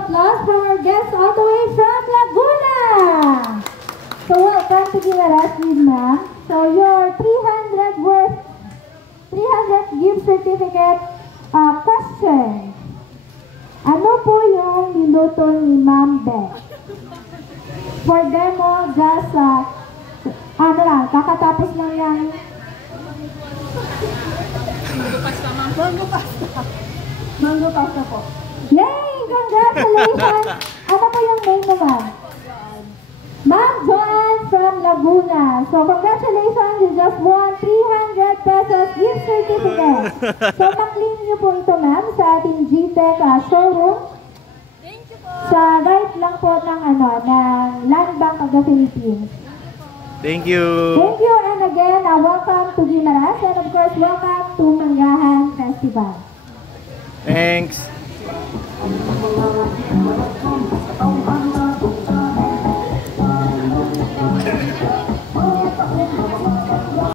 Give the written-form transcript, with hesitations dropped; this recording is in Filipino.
Applause for our guests all the way from Laguna. So welcome to Gimaras, ma'am. So your 300 gift certificate question. Ano po yung niluto ni Ma'am Beth? For demo, just ano lang, kakatapos lang yung mango pasta, ma'am. Mango pasta po. Yay! Congratulations! Ano po yung name naman? Ma'am Joanne from Laguna. So congratulations, you just won 300 pesos gift certificate. So maklaim niyo po ito, ma'am, sa ating GTEC showroom. Thank you po. Sa right lang po ng Land Bank of the Philippines. Thank you. Thank you, and again, welcome to Gimaras, and of course, welcome to Manggahan Festival. Thanks.